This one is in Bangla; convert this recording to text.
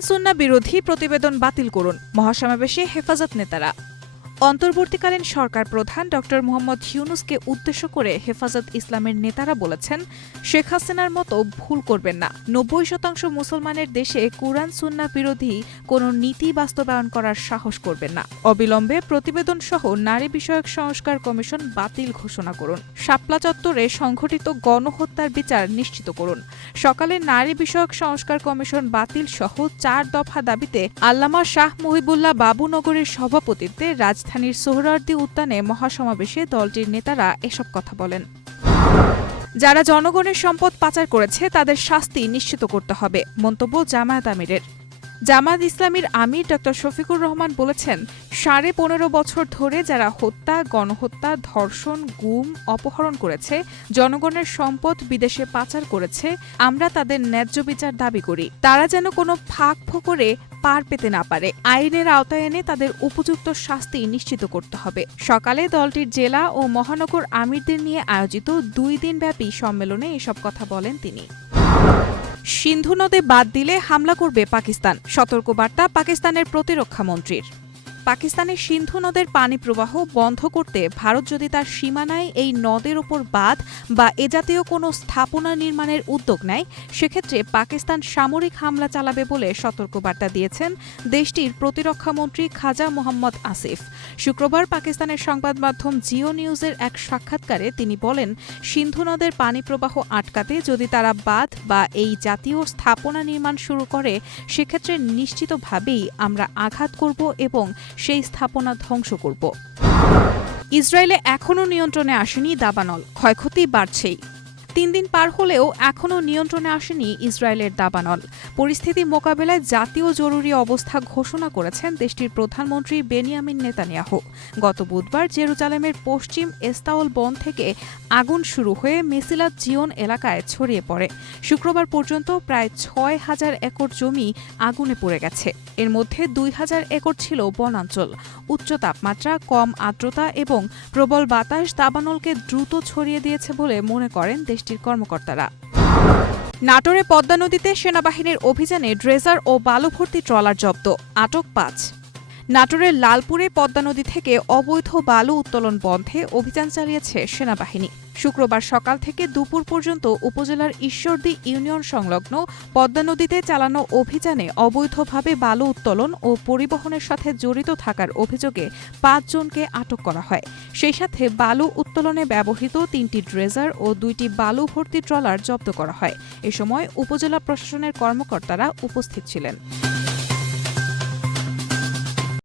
কুরআন-সুন্নাহ বিরোধী প্রতিবেদন বাতিল করুন, মহাসমাবেশে হেফাজত নেতারা। অন্তর্বর্তীকালীন সরকার প্রধান ড মোহাম্মদ ইউনূসকে উদ্দেশ্য করে হেফাজত ইসলামের নেতারা বলেছেন, শেখ হাসিনার মতো ভুল করবেন না। ৯০% মুসলমানের দেশে কুরআন-সুন্নাহ বিরোধী কোনো নীতি বাস্তবায়ন করার সাহস করবেন না। অবিলম্বে প্রতিবেদনসহ নারী বিষয়ক সংস্কার কমিশন বাতিল ঘোষণা করুন। শাপলা চত্বরে সংঘটিত গণহত্যার বিচার নিশ্চিত করুন। সকালে নারী বিষয়ক সংস্কার কমিশন বাতিল সহ ৪ দফা দাবিতে আল্লামা শাহ মুহিবুল্লাহ বাবুনগরের সভাপতিত্বে রাজধানীর সোহরাওয়ার্দী উদ্যানে মহাসমাবেশে দলটির নেতারা এসব কথা বলেন। যারা জনগণের সম্পদ পাচার করেছে তাদের শাস্তি নিশ্চিত করতে হবে, মন্তব্য জামায়াত আমিরের। জামায়াত ইসলামীর আমির ড শফিকুর রহমান বলেছেন, ১৫.৫ বছর ধরে যারা হত্যা, গণহত্যা, ধর্ষণ, গুম, অপহরণ করেছে, জনগণের সম্পদ বিদেশে পাচার করেছে, আমরা তাদের ন্যায্য বিচার দাবি করি। তারা যেন কোনো ফাঁক ফোকরে পার পেতে না পারে। আইনের আওতায় এনে তাদের উপযুক্ত শাস্তি নিশ্চিত করতে হবে। সকালে দলটির জেলা ও মহানগর আমিরদের নিয়ে আয়োজিত ২ দিনব্যাপী সম্মেলনে এসব কথা বলেন তিনি। সিন্ধু নদে বাদ দিলে হামলা করবে পাকিস্তান, সতর্কবার্তা পাকিস্তানের প্রতিরক্ষা মন্ত্রীর। পাকিস্তানের সিন্ধু নদের পানি প্রবাহ বন্ধ করতে ভারত যদি তার সীমানায় এই নদের ওপর বাঁধ বা এ জাতীয় কোনো স্থাপনা নির্মাণের উদ্যোগ নেয়, সেক্ষেত্রে পাকিস্তান সামরিক হামলা চালাবে বলে সতর্কবার্তা দিয়েছেন দেশটির প্রতিরক্ষা মন্ত্রী খাজা মোহাম্মদ আসিফ। শুক্রবার পাকিস্তানের সংবাদ মাধ্যম জিও নিউজের এক সাক্ষাৎকারে তিনি বলেন, সিন্ধু নদের পানি প্রবাহ আটকাতে যদি তারা বাঁধ বা এই জাতীয় স্থাপনা নির্মাণ শুরু করে, সেক্ষেত্রে নিশ্চিতভাবেই আমরা আঘাত করব এবং সেই স্থাপনা ধ্বংস করব। ইসরায়েলে এখনও নিয়ন্ত্রণে আসেনি দাবানল, ক্ষয়ক্ষতি বাড়ছেই। ৩ দিন পার হলেও এখনও নিয়ন্ত্রণে আসেনি ইসরায়েলের দাবানল। পরিস্থিতি মোকাবেলায় জাতীয় জরুরি অবস্থা ঘোষণা করেছেন দেশটির প্রধানমন্ত্রী বেনিয়ামিন নেতানিয়াহু। গত বুধবার জেরুজালেমের পশ্চিম এস্তাওল বন থেকে আগুন শুরু হয়ে মেসিলাত জিওন এলাকায় ছড়িয়ে পড়ে। শুক্রবার পর্যন্ত প্রায় ৬,০০০ একর জমি আগুনে পড়ে গেছে। এর মধ্যে ২,০০০ একর ছিল বনাঞ্চল। উচ্চ তাপমাত্রা, কম আর্দ্রতা এবং প্রবল বাতাস দাবানলকে দ্রুত ছড়িয়ে দিয়েছে বলে মনে করেন দেশটির কর্মকর্তারা। নাটোরে পদ্মা নদীতে সেনাবাহিনীর অভিযানে ড্রেজার ও বালু ভর্তি ট্রলার জব্দ, আটক ৫। নাটোরের লালপুরে পদ্মা নদী থেকে অবৈধ বালু উত্তোলন বন্ধে অভিযান চালিয়েছে সেনাবাহিনী। শুক্রবার সকাল থেকে দুপুর পর্যন্ত উপজেলার ঈশ্বরদী ইউনিয়ন সংলগ্ন পদ্মা নদীতে চালানো অভিযানে অবৈধভাবে বালু উত্তোলন ও পরিবহনের সাথে জড়িত থাকার অভিযোগে ৫ জনকে আটক করা হয়। সেই সাথে বালু উত্তোলনে ব্যবহৃত ৩টি ড্রেজার ও ২টি বালু ভর্তি ট্রলার জব্দ করা হয়। এ সময় উপজেলা প্রশাসনের কর্মকর্তারা উপস্থিত ছিলেন।